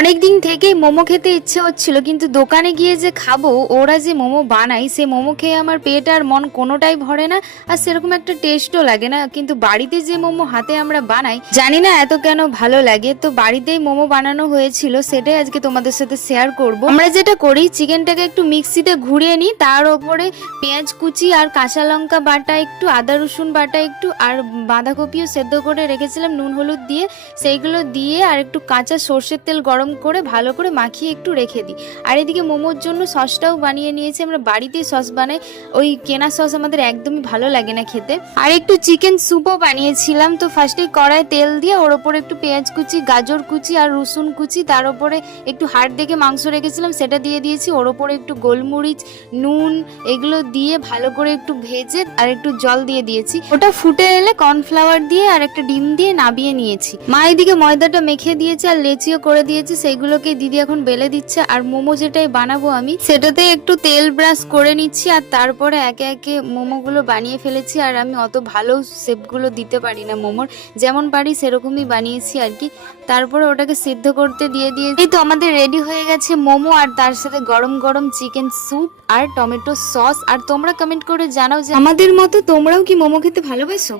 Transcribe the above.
অনেক দিন থেকেই মোমো খেতে ইচ্ছে হচ্ছিল, কিন্তু দোকানে গিয়ে যে খাবো, ওরা যে মোমো বানায় সে মোমো খেয়ে আমার পেট আর মন কোনোটাই ভরে না, আর সেরকম একটা টেস্টও লাগে না। কিন্তু বাড়িতে যে মোমো হাতে আমরা বানাই, জানি না এত কেন ভালো লাগে। তো বাড়িতেই মোমো বানানো হয়েছিল, সেটাই আজকে তোমাদের সাথে শেয়ার করব। আমরা যেটা করি, চিকেনটাকে একটু মিক্সিতে ঘুরিয়ে নিই, তার ওপরে পেঁয়াজ কুচি আর কাঁচা লঙ্কা বাটা একটু, আদা রসুন বাটা একটু, আর বাঁধাকপিও সেদ্ধ করে রেখেছিলাম নুন হলুদ দিয়ে, সেইগুলো দিয়ে আর একটু কাঁচা সর্ষের তেল গরম করে ভালো করে মাখিয়ে একটু রেখে দিই। আর এদিকে মোমোর জন্য সসটাও বানিয়ে নিয়েছি। আমরা বাড়িতেই সস বানাই, ওই কেনা সস আমাদের একদমই ভালো লাগে না খেতে। আর একটু চিকেন স্যুপও বানিয়েছিলাম। তো ফার্স্টে কড়াই তেল দিয়ে ওর ওপরে একটু পেঁয়াজ কুচি, গাজর কুচি আর রসুন কুচি, তার ওপরে একটু হাড় দেখে মাংস রেখেছিলাম সেটা দিয়ে দিয়েছি। ওর ওপরে একটু গোলমরিচ, নুন এগুলো দিয়ে ভালো করে একটু ভেজে আর একটু জল দিয়ে দিয়েছি। ওটা ফুটে এলে কর্নফ্লাওয়ার দিয়ে আর একটা ডিম দিয়ে নাবিয়ে নিয়েছি। মা এদিকে ময়দাটা মেখে দিয়েছে আর লেচিও করে দিয়েছে, সেইগুলোকে দিদি এখন বেলে দিচ্ছে। আর মোমো যেটাই বানাবো আমি, সেটাতে একটু তেল ব্রাশ করে নিচ্ছি আর তারপরে একে একে মোমোগুলো বানিয়ে ফেলেছি। আর আমি অত ভালো শেপগুলো দিতে পারি না মোমোর, যেমন পারি সেরকমই বানিয়েছি আর কি। তারপরে ওটাকে সিদ্ধ করতে দিয়ে এই তো আমাদের রেডি হয়ে গেছে মোমো, আর তার সাথে গরম গরম চিকেন স্যুপ আর টমেটো সস। আর তোমরা কমেন্ট করে জানাও যে আমাদের মতো তোমরাও কি মোমো খেতে ভালোবাসো।